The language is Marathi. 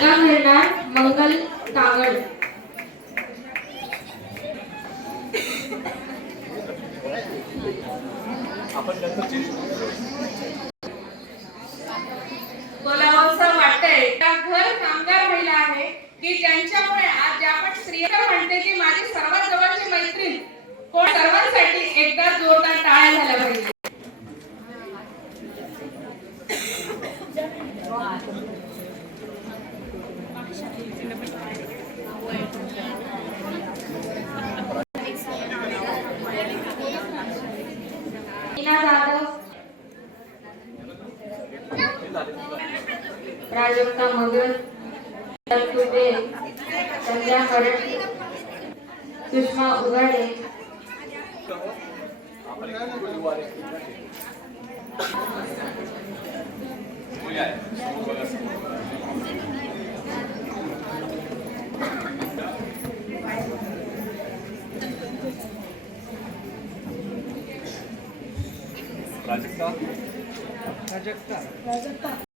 अलका मिळणार मंगल कागड बोलावंसं वाटतंय त्या घर कामगार महिला आहे की ज्यांच्यामुळे आज जे आपण स्त्रिया म्हणते की माझी सर्वात जवळची मैत्रीण कोण सर्वांसाठी एकदा जोरदार टाळ्या झाल्या पाहिजे. प्राजक्ता मगर तुबे संध्या खरडे सुषमा उघाडे 라졌다? 라졌다. 라졌다.